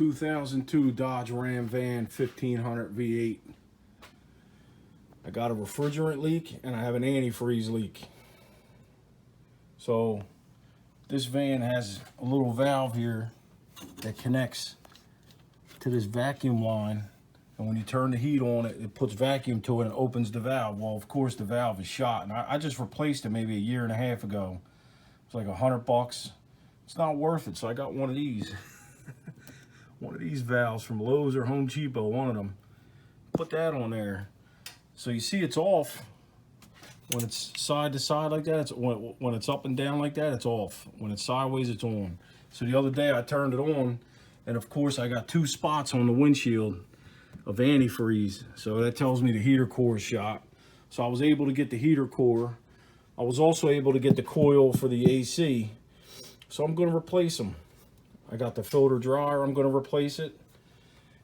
2002 Dodge Ram van 1500 V8. I got a refrigerant leak and I have an antifreeze leak. So this van has a little valve here that connects to this vacuum line, and when you turn the heat on, it puts vacuum to it and opens the valve. Well, of course the valve is shot, and I just replaced it maybe a year and a half ago. It's like $100. It's not worth it, so I got one of these. One of these valves from Lowe's or Home Depot, one of them. Put that on there. So you see it's off. When it's side to side like that, when it's up and down like that, it's off. When it's sideways, it's on. So the other day I turned it on, and of course I got 2 spots on the windshield of antifreeze. So that tells me the heater core is shot. So I was able to get the heater core. I was also able to get the coil for the AC. So I'm gonna replace them. I got the filter dryer, I'm gonna replace it.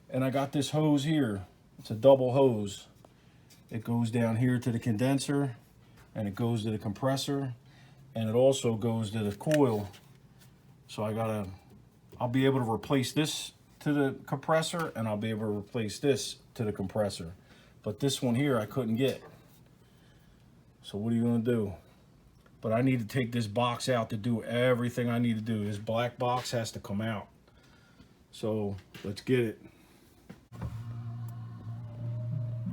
And I got this hose here. It's a double hose. It goes down here to the condenser, and it goes to the compressor, and it also goes to the coil. So I'll be able to replace this to the compressor, and I'll be able to replace this to the compressor. But this one here I couldn't get. So what are you gonna do? But I need to take this box out to do everything I need to do. This black box has to come out. So let's get it.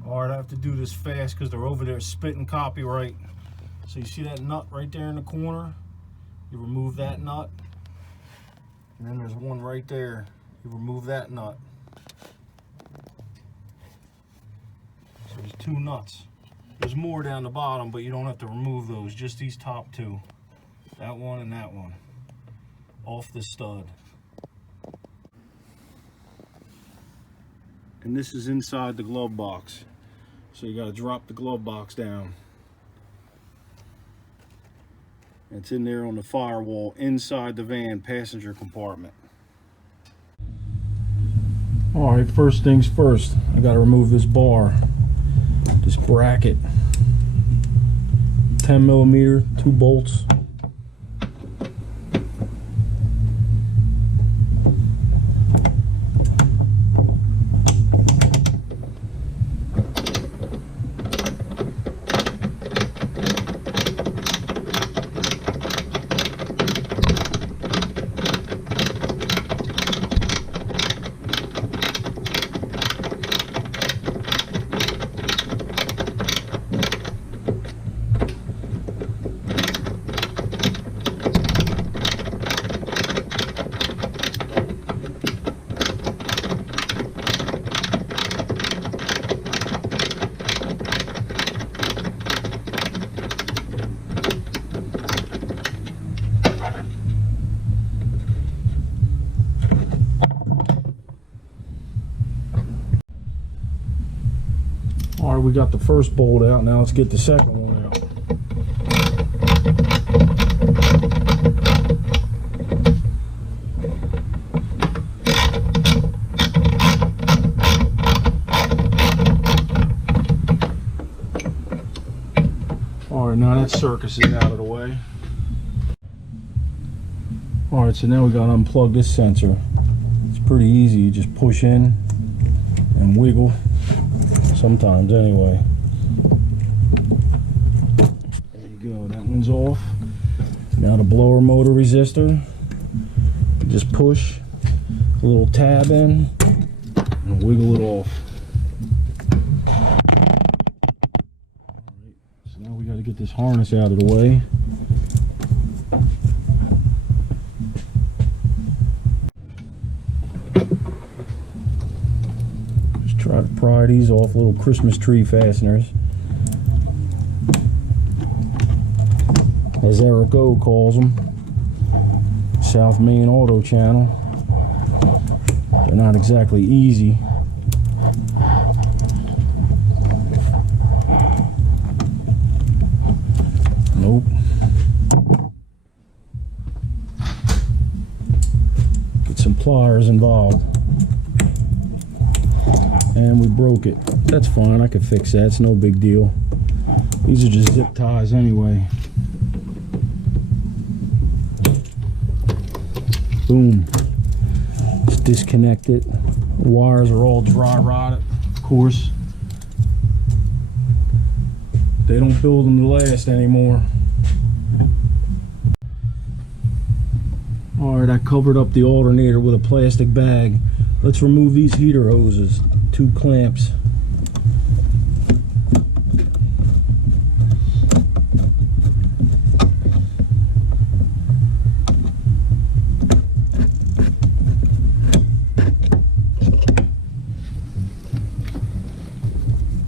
All right, I have to do this fast because they're over there spitting copyright. So you see that nut right there in the corner? You remove that nut. And then there's one right there. You remove that nut. So there's 2 nuts. There's more down the bottom, but you don't have to remove those. Just these top 2. That one and that one. Off the stud. And this is inside the glove box. So you got to drop the glove box down. It's in there on the firewall inside the van passenger compartment. All right, first things first, I got to remove this bar, this bracket. 10mm, 2 bolts. All right, we got the first bolt out. Now let's get the second one out. All right, now that circus is out of the way. All right, so now we got to unplug this sensor. It's pretty easy. You just push in and wiggle. Sometimes anyway. There you go, that one's off. Now the blower motor resistor, just push a little tab in and wiggle it off. Alright, so now we got to get this harness out of the way. Try to pry these off, little Christmas tree fasteners, as Eric O calls them. South Main Auto Channel. They're not exactly easy. Nope. Get some pliers involved. And we broke it. That's fine, I could fix that, it's no big deal. These are just zip ties anyway. Boom. Just disconnect it. The wires are all dry rotted, of course. They don't build them to last anymore. Alright, I covered up the alternator with a plastic bag. Let's remove these heater hoses, 2 clamps.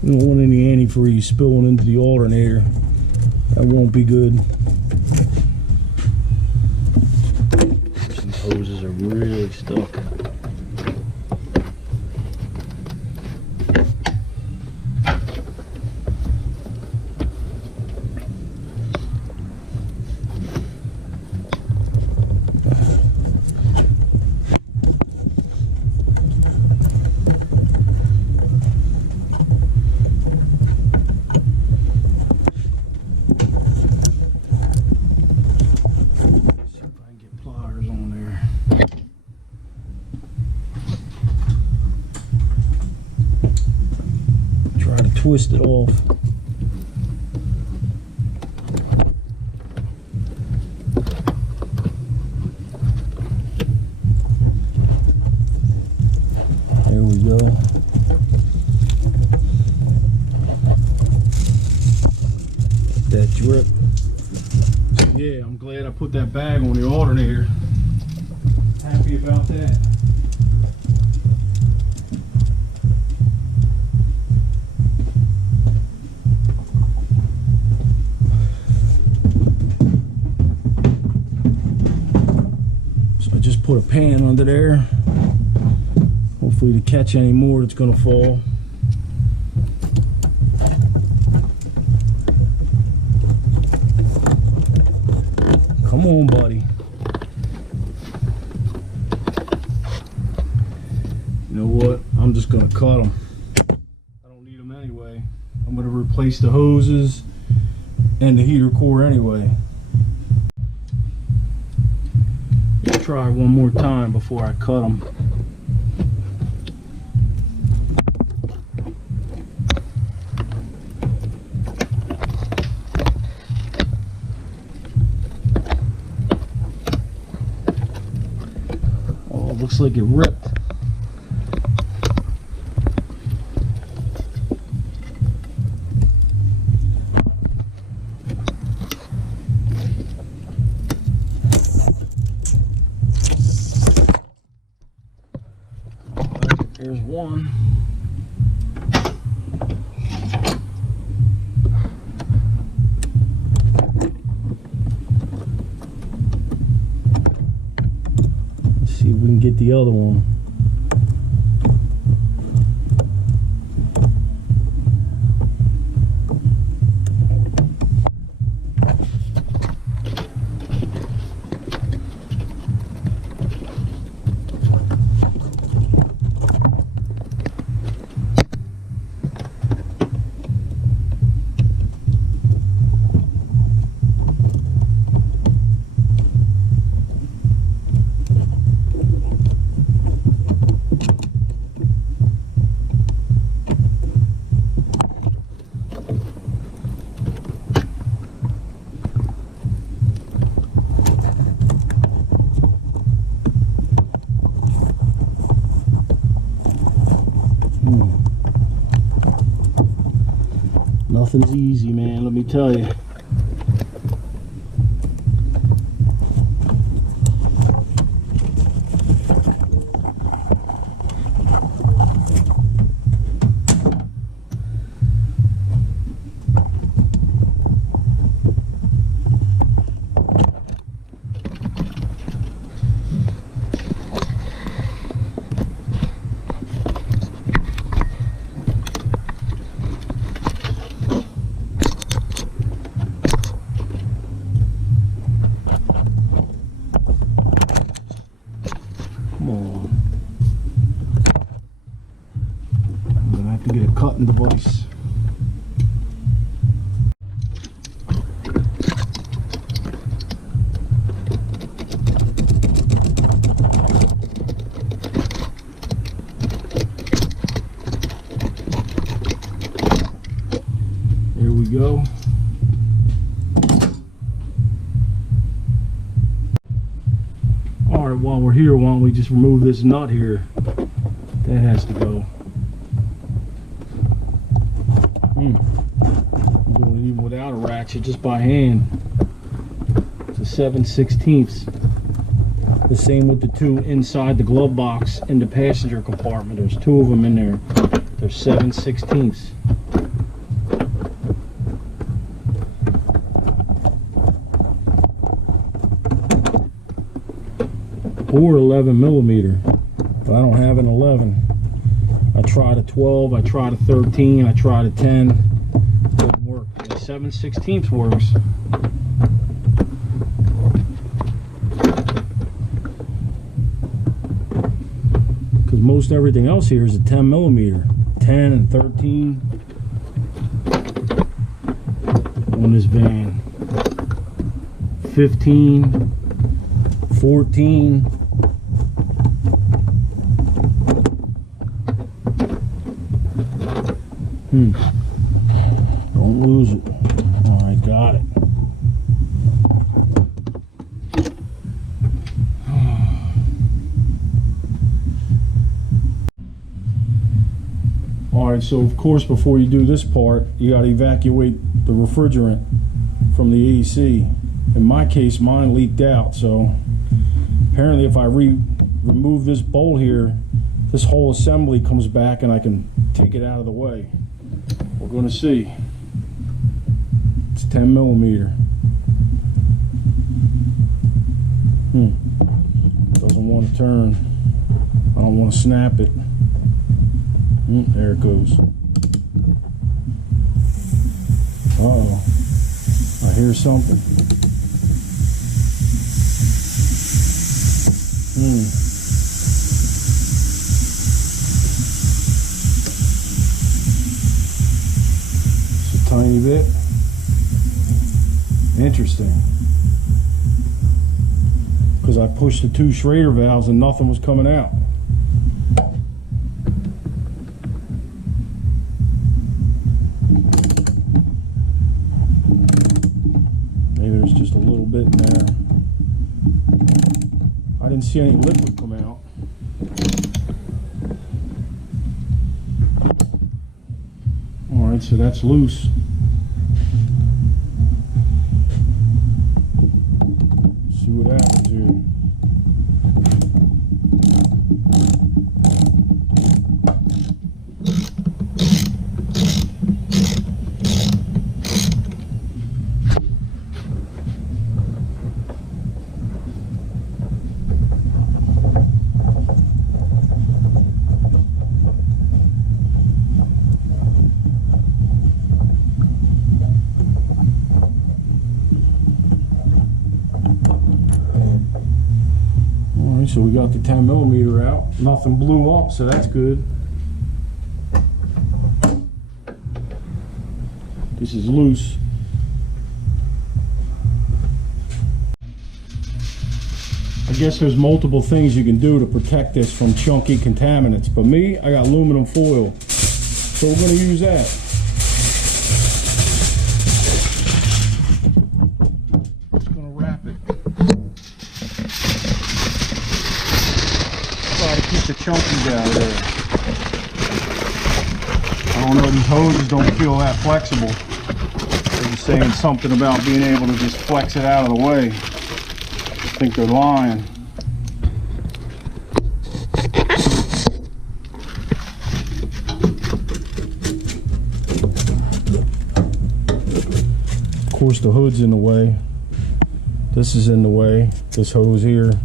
We don't want any antifreeze spilling into the alternator. That won't be good. These hoses are really stuck. Twist it off. There we go. That drip. So yeah, I'm glad I put that bag on the alternator. Happy about that. Put a pan under there, hopefully to catch any more that's going to fall. Come on, buddy. You know what? I'm just going to cut them. I don't need them anyway. I'm going to replace the hoses and the heater core anyway. Try one more time before I cut them. Oh, it looks like it ripped. There's one. Let's see if we can get the other one. Nothing's easy, man, let me tell you. To get a cutting device. All right, while we're here, why don't we just remove this nut here? That has to go. I'm doing it even without a ratchet, just by hand. It's a 7/16. The same with the two inside the glove box in the passenger compartment. There's two of them in there. They're 7/16. Or 11mm, but I don't have an 11. I tried a 12, I tried a 13, I tried a 10. Didn't work. The 7/16 works. Because most everything else here is a 10mm, 10 and 13 on this van. 15, 14. Don't lose it. All right, got it. All right, so of course before you do this part, you got to evacuate the refrigerant from the AC. In my case, mine leaked out, so apparently if I remove this bolt here, this whole assembly comes back and I can take it out of the way. We're going to see. It's 10mm. Doesn't want to turn. I don't want to snap it. There it goes. Uh-oh. I hear something. Just a tiny bit. Interesting. Because I pushed the two Schrader valves and nothing was coming out. Maybe there's just a little bit in there. I didn't see any liquid come out. All right, so that's loose. See what happens here. So we got the 10mm out. Nothing blew up, so that's good. This is loose. I guess there's multiple things you can do to protect this from chunky contaminants, but me, I got aluminum foil, so we're going to use that. Just going to wrap it. Try to keep the chunkies out of there. I don't know, these hoses don't feel that flexible. They're just saying something about being able to just flex it out of the way. I think they're lying. Of course the hood's in the way. This is in the way, this hose here.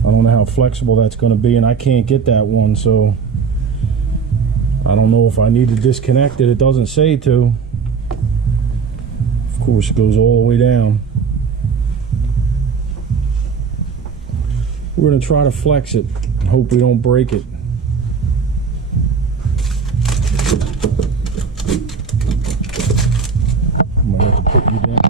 I don't know how flexible that's going to be, and I can't get that one, so I don't know if I need to disconnect it. It doesn't say to. Of course it goes all the way down. We're going to try to flex it and hope we don't break it. I might have to put you down.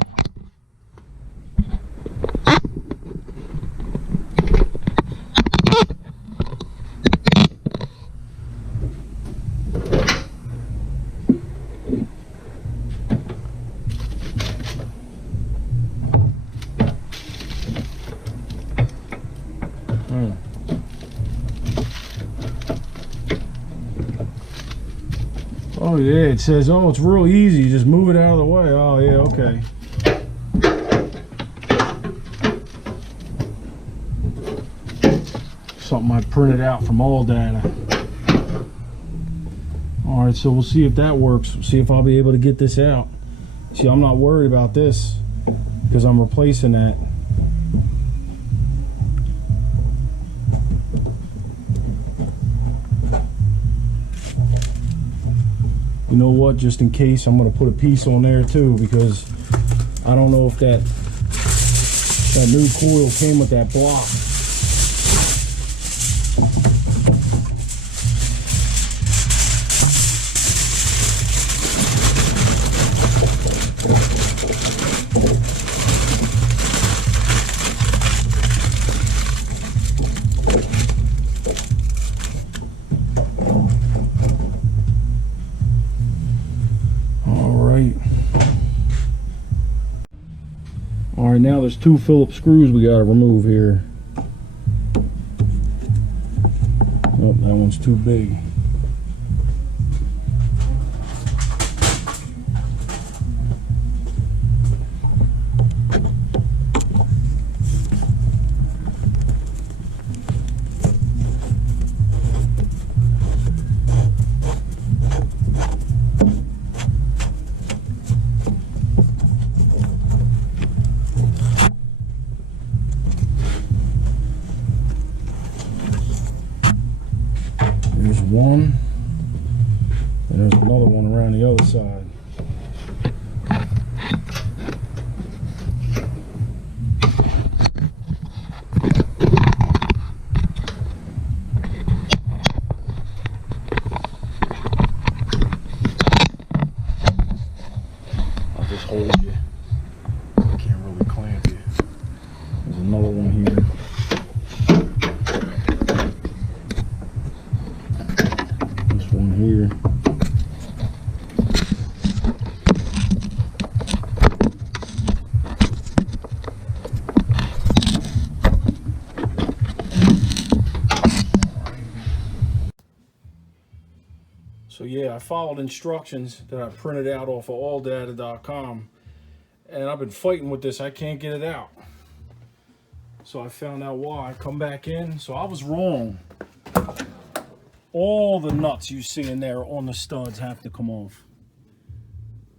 Oh yeah, it says, oh, it's real easy. You just move it out of the way. Oh yeah, okay. Something I printed out from All Data. All right, so we'll see if that works. See if I'll be able to get this out. See, I'm not worried about this because I'm replacing that. You know what, just in case, I'm going to put a piece on there too, because I don't know if that new coil came with that block. All right, now there's 2 Phillips screws we got to remove here. Oh, that one's too big. There's one, and there's another one around the other side. I'll just hold you. I can't really clamp you. There's another one here. Here. So yeah, I followed instructions that I printed out off of alldata.com, and I've been fighting with this. I can't get it out. So I found out why. I come back in. So I was wrong. All the nuts you see in there on the studs have to come off.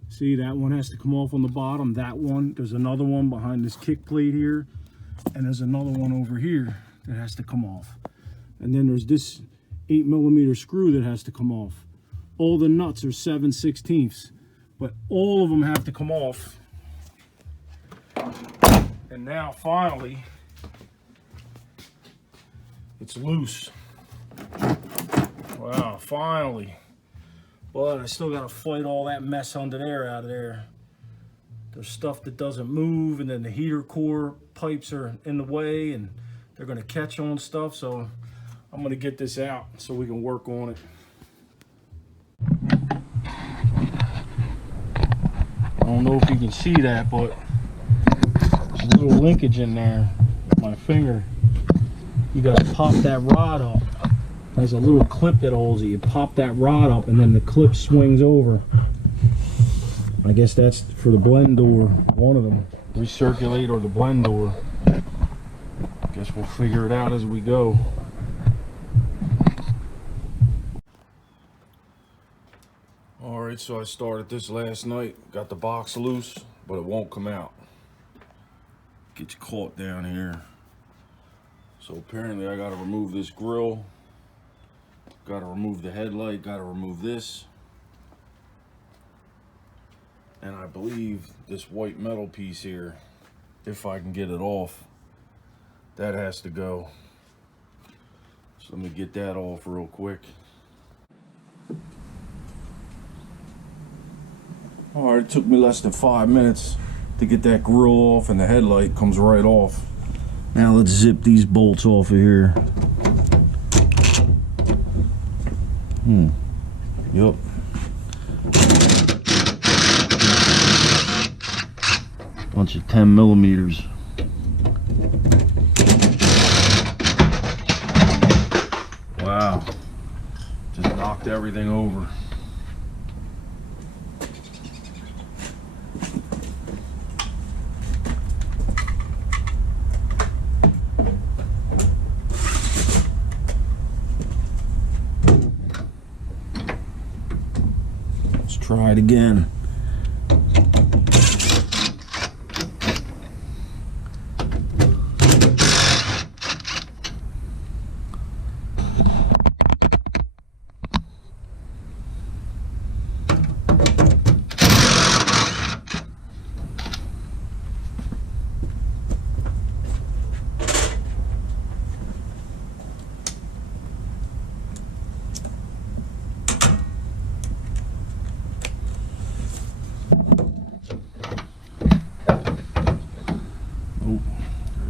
See, that one has to come off on the bottom. That one, there's another one behind this kick plate here, and there's another one over here that has to come off. And then there's this 8mm screw that has to come off. All the nuts are 7/16, but all of them have to come off. And now finally, it's loose. Wow, finally. But I still got to fight all that mess under there out of there. There's stuff that doesn't move, and then the heater core pipes are in the way, and they're going to catch on stuff. So I'm going to get this out so we can work on it. I don't know if you can see that, but there's a little linkage in there with my finger. You got to pop that rod up. There's a little clip that holds it. You pop that rod up, and then the clip swings over. I guess that's for the blend door, one of them. Recirculate or the blend door. Guess we'll figure it out as we go. Alright, so I started this last night. Got the box loose, but it won't come out. Gets caught down here. So apparently I gotta remove this grill. Gotta remove the headlight, gotta remove this. And I believe this white metal piece here, if I can get it off, that has to go. So let me get that off real quick. All right, it took me less than 5 minutes to get that grill off, and the headlight comes right off. Now let's zip these bolts off of here. Yep. Bunch of 10mm. knocked everything over. Let's try it again.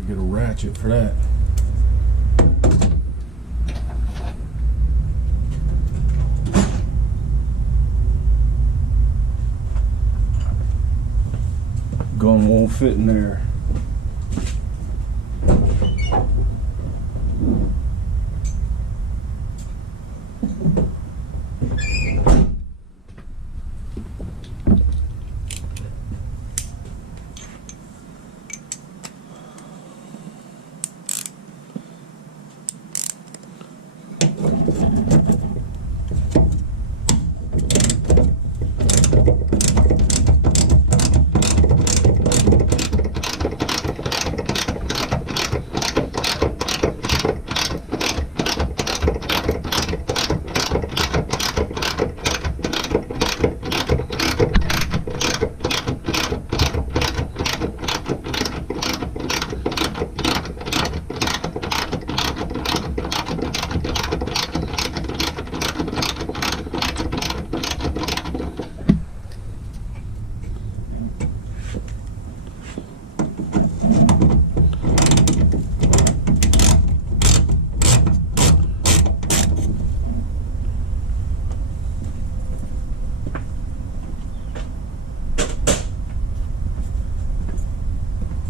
Get a ratchet for that. Gun won't fit in there.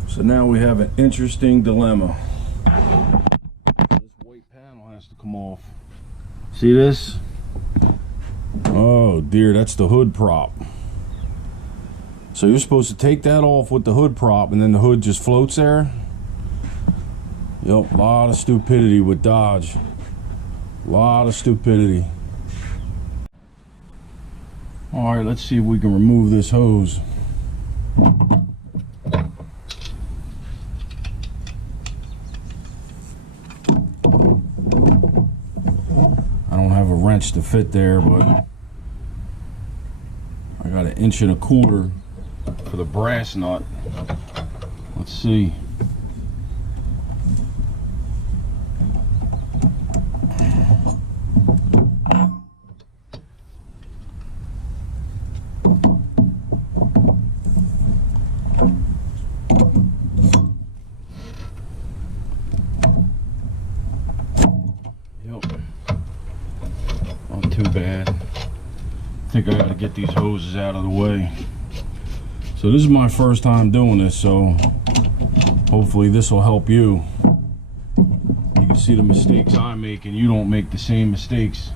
So now we have an interesting dilemma. This white panel has to come off. See this? Oh dear, that's the hood prop. So you're supposed to take that off with the hood prop and then the hood just floats there? Yep, a lot of stupidity with Dodge. A lot of stupidity. Alright, let's see if we can remove this hose. I don't have a wrench to fit there, but I got 1.25 inches for the brass nut. Let's see. Too bad. I think I gotta get these hoses out of the way. So this is my first time doing this, so hopefully this will help you. You can see the mistakes I make and you don't make the same mistakes.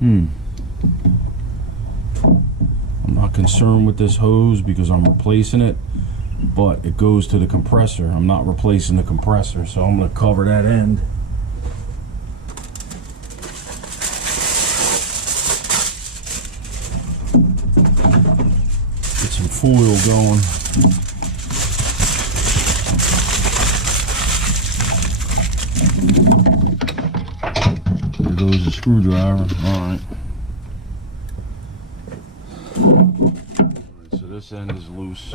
I'm not concerned with this hose because I'm replacing it, but it goes to the compressor. I'm not replacing the compressor, so I'm going to cover that end. Get some foil going. There goes the screwdriver. Alright. So this end is loose.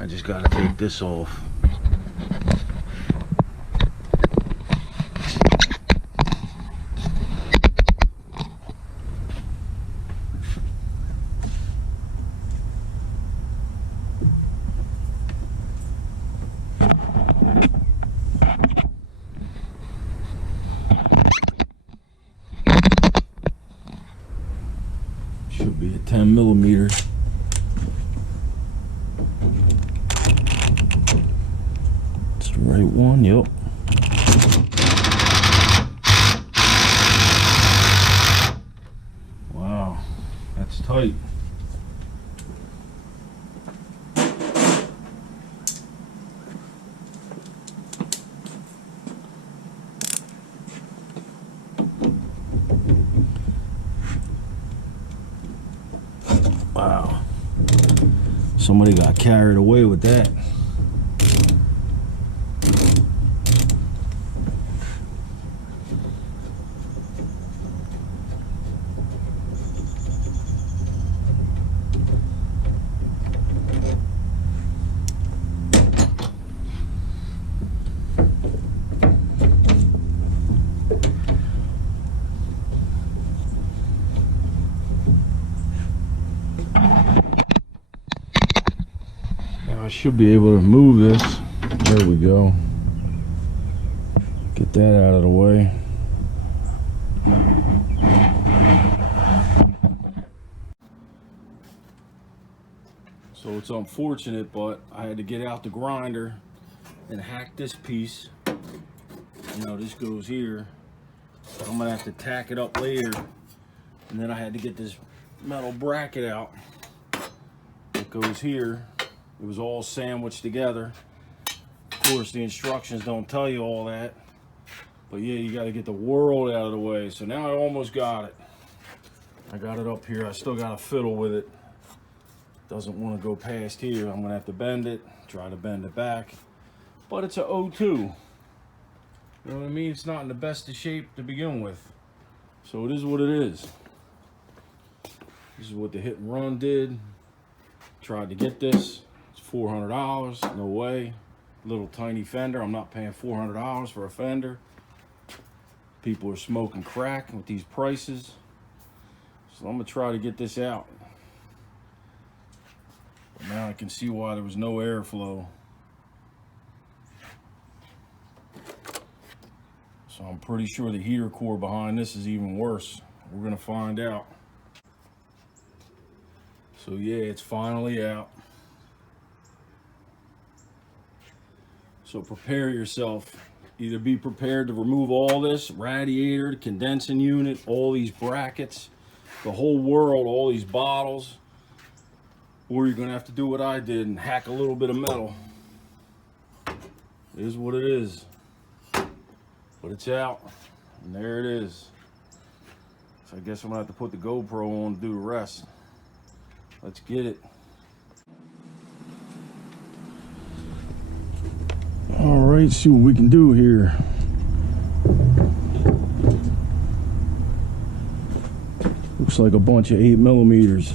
I just got to take this off. Should be a 10 millimeters. It's the right one, yep. Wow, that's tight. Wow, somebody got carried away with that. I should be able to move this. There we go. Get that out of the way. So it's unfortunate, but I had to get out the grinder and hack this piece. You know, this goes here. I'm gonna have to tack it up later. And then I had to get this metal bracket out. It goes here. It was all sandwiched together. Of course, the instructions don't tell you all that. But yeah, you got to get the world out of the way. So now I almost got it. I got it up here. I still got to fiddle with it. Doesn't want to go past here. I'm going to have to bend it, try to bend it back. But it's a 02. You know what I mean? It's not in the best of shape to begin with. So it is what it is. This is what the hit and run did. Tried to get this. $400, no way. Little tiny fender. I'm not paying $400 for a fender. People are smoking crack with these prices. So I'm gonna try to get this out. But now I can see why there was no airflow. So I'm pretty sure the heater core behind this is even worse. We're gonna find out. So yeah, it's finally out. So prepare yourself. Either be prepared to remove all this radiator, the condensing unit, all these brackets, the whole world, all these bottles, or you're gonna have to do what I did and hack a little bit of metal. It is what it is. But it's out, and there it is. So I guess I'm gonna have to put the GoPro on to do the rest. Let's get it. All right, see what we can do here. Looks like a bunch of 8 millimeters.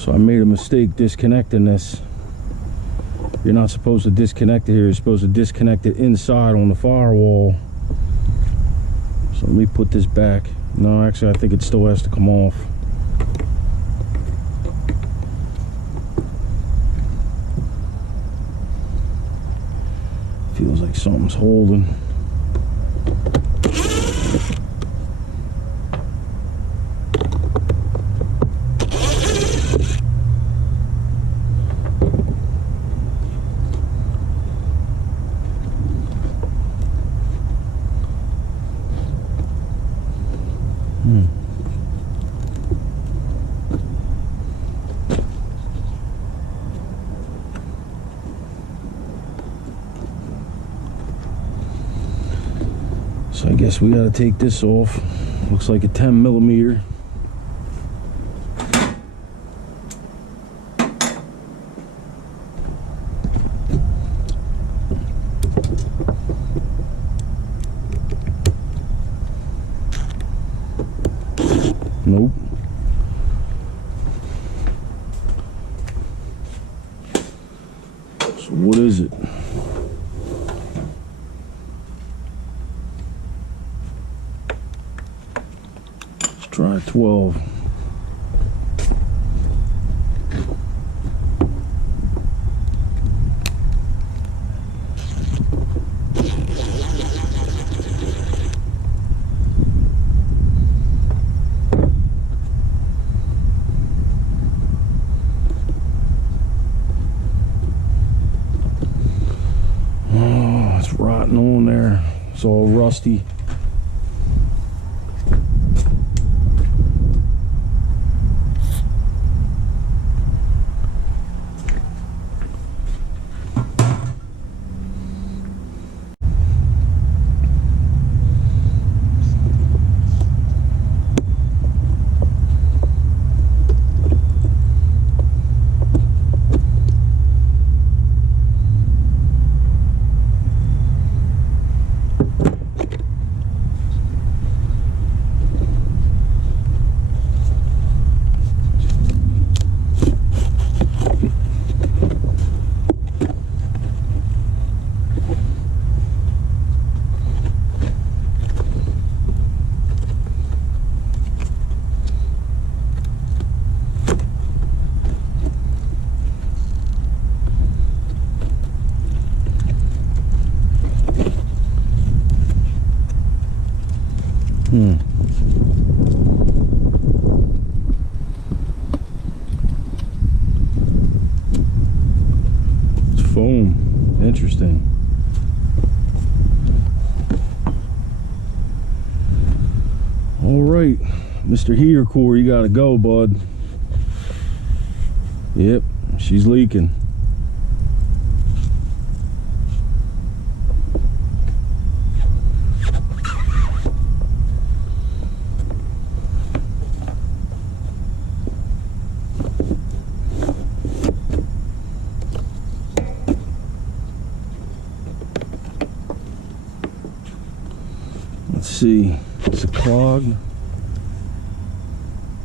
So I made a mistake disconnecting this. You're not supposed to disconnect it here. You're supposed to disconnect it inside on the firewall. So let me put this back. No, actually I think it still has to come off. Feels like something's holding. Yes, we got to take this off. Looks like a 10 millimeter. Nope. So what is it? Let's try 12. Rotting on there. It's all rusty. It's foam. Interesting. All right, Mr. Heater Core, you gotta go, bud. Yep, she's leaking. Let's see, it's a clog.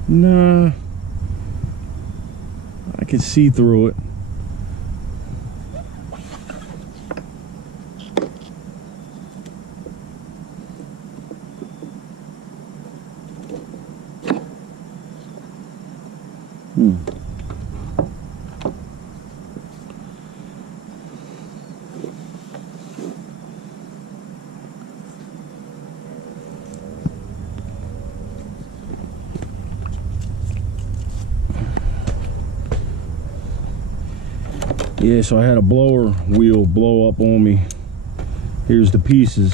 Nah, I can see through it. Yeah, so I had a blower wheel blow up on me. Here's the pieces.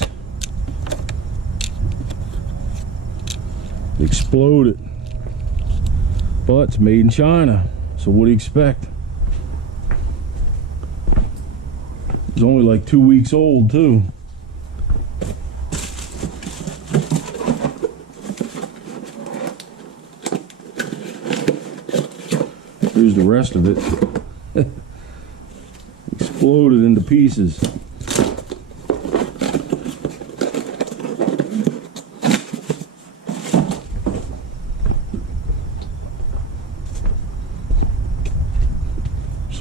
Exploded. But it's made in China. So what do you expect? It's only like 2 weeks old too. Here's the rest of it. Exploded into pieces. So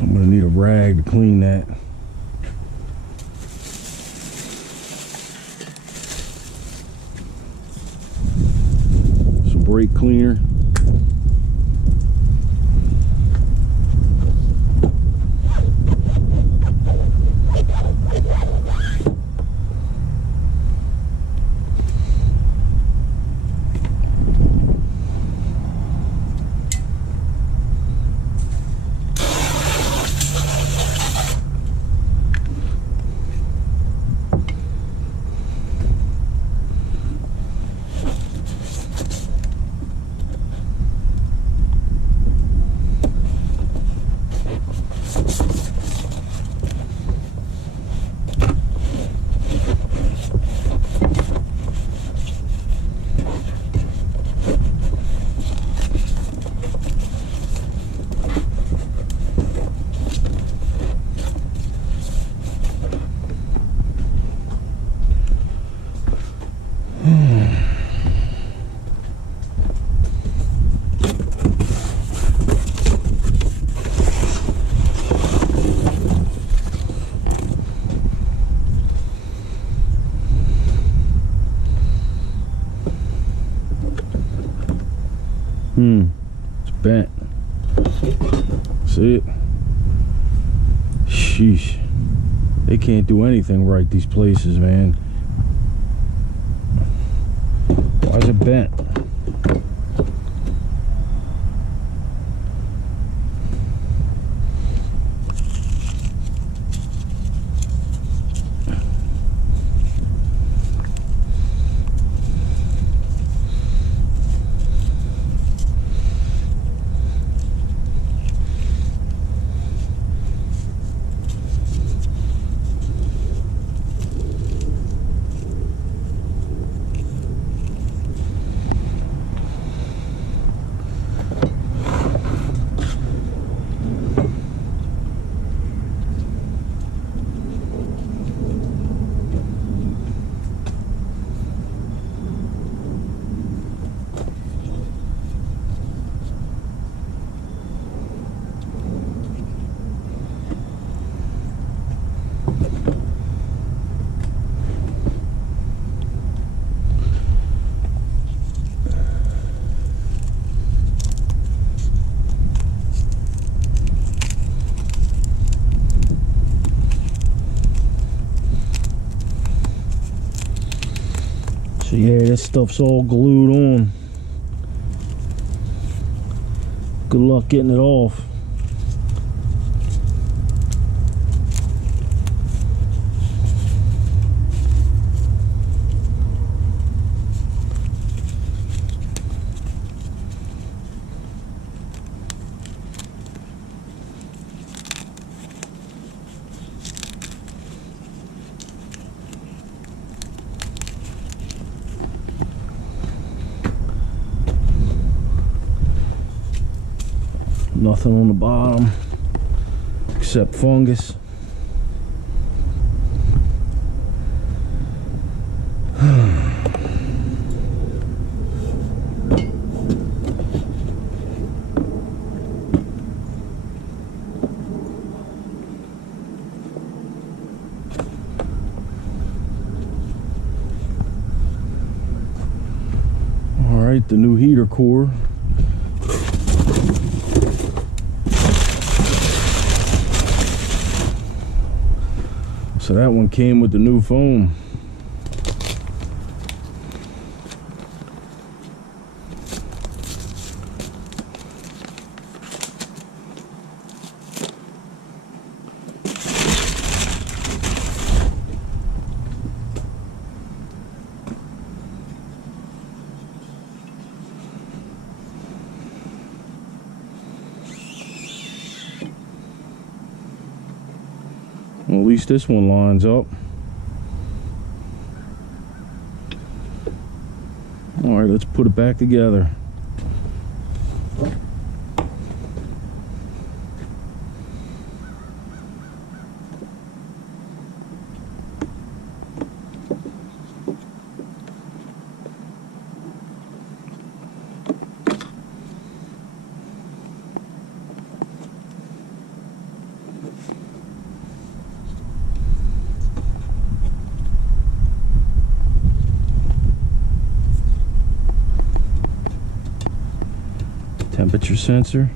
I'm gonna need a rag to clean that. Some brake cleaner. It's bent. See it? Sheesh. They can't do anything right, these places, man. Why is it bent? So yeah, this stuff's all glued on. Good luck getting it off. Nothing on the bottom except fungus. All right, the new heater core. So that one came with the new foam. Well, at least this one lines up. All right, let's put it back together. Temperature sensor.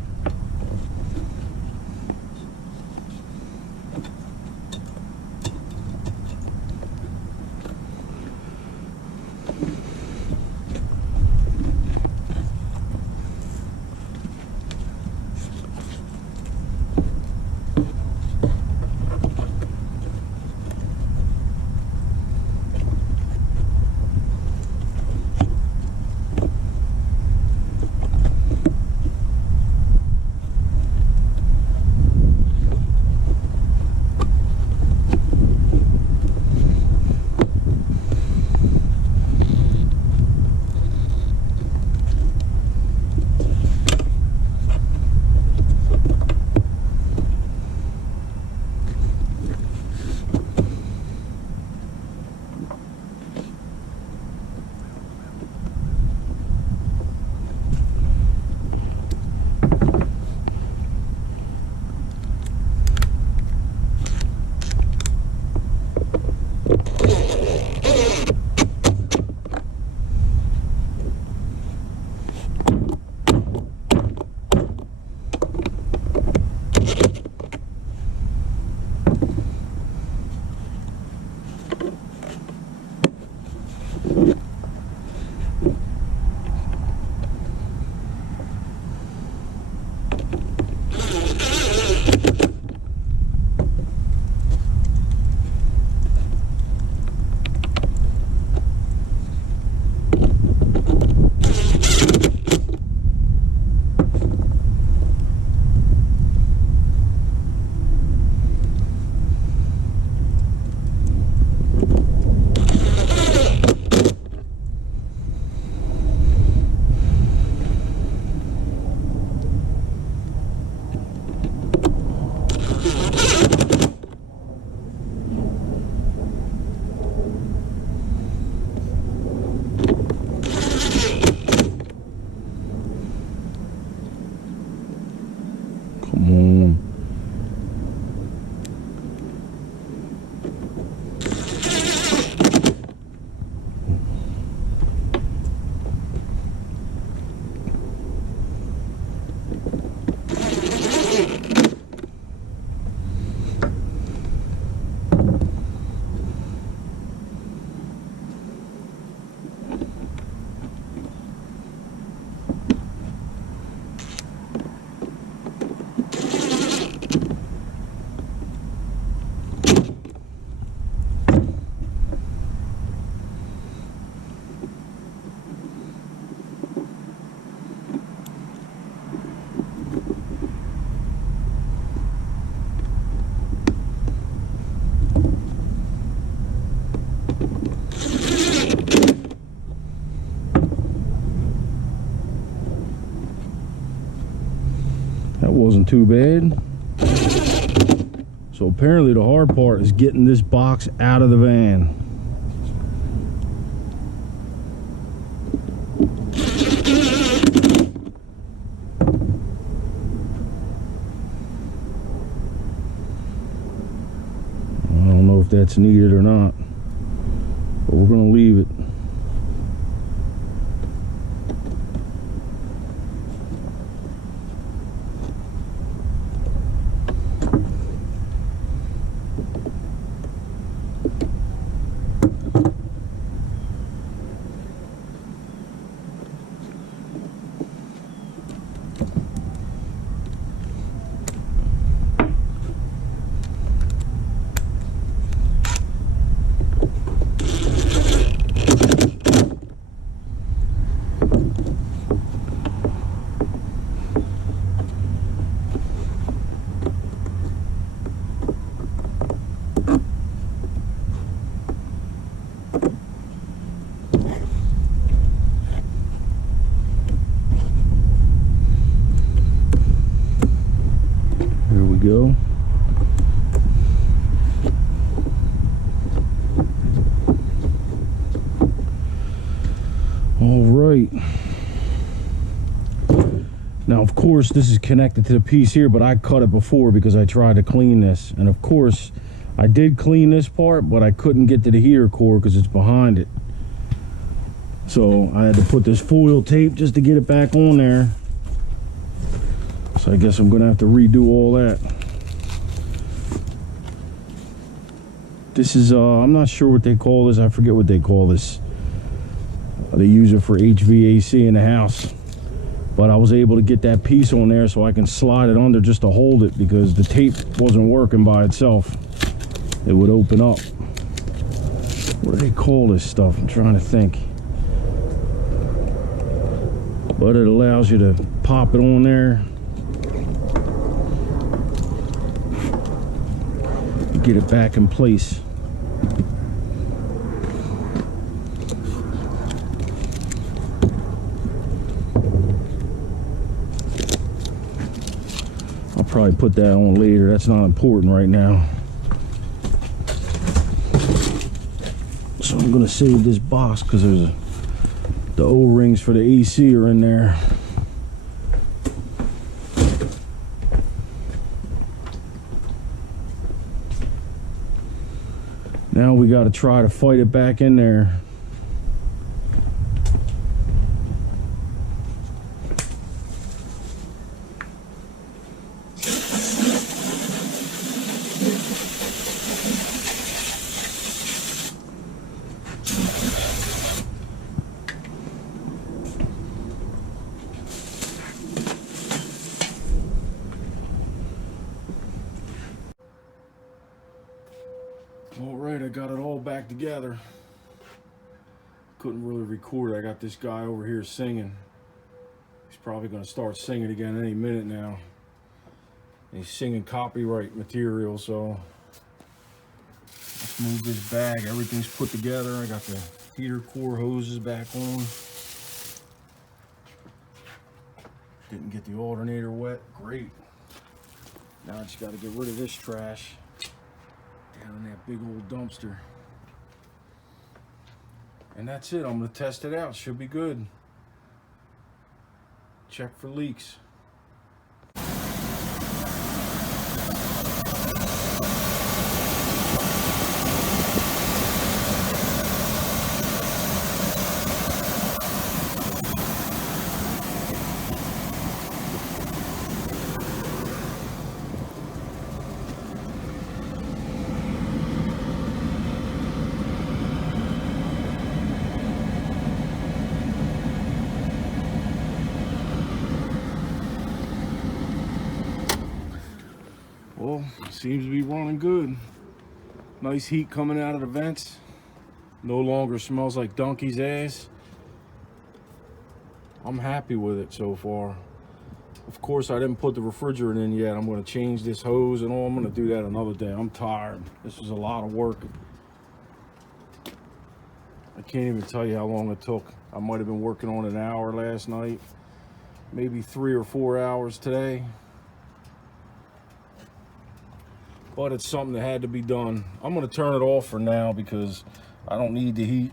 wasn't too bad. So apparently the hard part is getting this box out of the van. I don't know if that's needed or not, but we're gonna leave it. Go. All right. Now, of course, this is connected to the piece here, but I cut it before because I tried to clean this. And of course, I did clean this part, but I couldn't get to the heater core because it's behind it. So I had to put this foil tape just to get it back on there. So I guess I'm gonna have to redo all that. This is, I'm not sure what they call this. I forget what they call this. They use it for HVAC in the house. But I was able to get that piece on there so I can slide it under just to hold it because the tape wasn't working by itself. It would open up. What do they call this stuff? I'm trying to think. But it allows you to pop it on there. Get it back in place. I'll probably put that on later. That's not important right now. So I'm gonna save this box because there's the O-rings for the AC are in there. Now we got to try to fight it back in there. All right, I got it all back together. Couldn't really record. I got this guy over here singing. He's probably going to start singing again any minute now. And he's singing copyright material, so let's move this bag. Everything's put together. I got the heater core hoses back on. Didn't get the alternator wet. Great. Now I just got to get rid of this trash down in that big old dumpster. And that's it. I'm going to test it out. Should be good. Check for leaks. Well, seems to be running good. Nice heat coming out of the vents. No longer smells like donkey's ass. I'm happy with it so far. Of course, I didn't put the refrigerant in yet. I'm going to change this hose and all. I'm going to do that another day. I'm tired. This was a lot of work. I can't even tell you how long it took. I might have been working on an hour last night. Maybe 3 or 4 hours today. but it's something that had to be done. I'm gonna turn it off for now because I don't need the heat.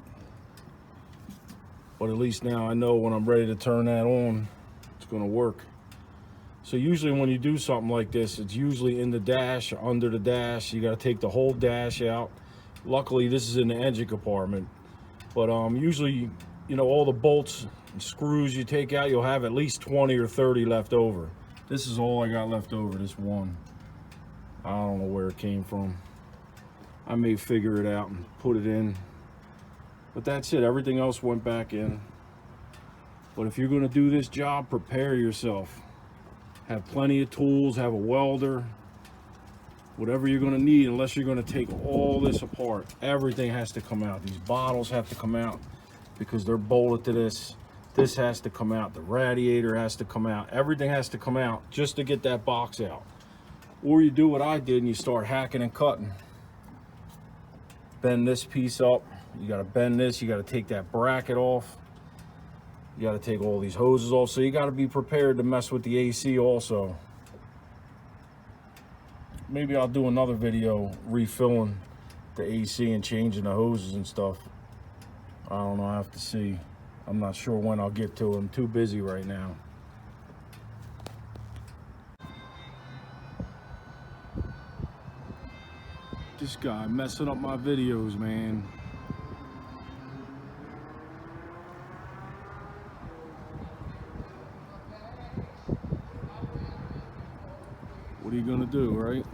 But at least now I know when I'm ready to turn that on, it's gonna work. So usually when you do something like this, it's usually in the dash or under the dash. You gotta take the whole dash out. Luckily, this is in the engine compartment. But usually, you know, all the bolts and screws you take out, you'll have at least 20 or 30 left over. This is all I got left over, this one. I don't know where it came from. I may figure it out and put it in. But that's it, everything else went back in. But if you're gonna do this job, prepare yourself. Have plenty of tools, have a welder, whatever you're gonna need, unless you're gonna take all this apart. Everything has to come out. These bottles have to come out because they're bolted to this. This has to come out, the radiator has to come out. Everything has to come out just to get that box out. Or you do what I did and you start hacking and cutting. Bend this piece up. You gotta bend this, you gotta take that bracket off. You got to take all these hoses off, so you got to be prepared to mess with the AC also. Maybe I'll do another video refilling the AC and changing the hoses and stuff. I don't know, I have to see. I'm not sure when I'll get to it. I'm too busy right now. This guy messing up my videos, man. What are you gonna do, right?